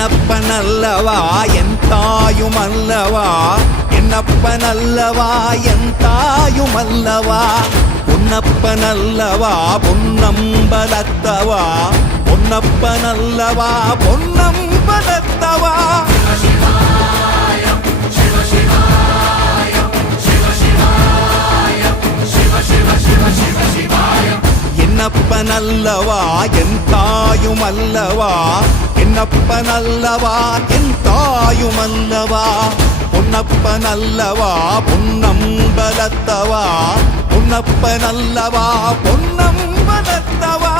என்னப்பனல்லவா என் தாயுமல்லவா, என்னப்பனல்லவா என் தாயுமல்லவா, பொன்னப்பனல்லவா பொன்னம்பலத்தவா, பொன்னப்பனல்லவா பொன்னம்பலத்தவா. என்னப்பனல்லவா என் தாயுமல்லவா, என்னப்பனல்லவா என் தாயுமல்லவா, பொன்னப்பனல்லவா பொன்னம்பலத்தவா, பொன்னப்பனல்லவா பொன்னம்பலத்தவா.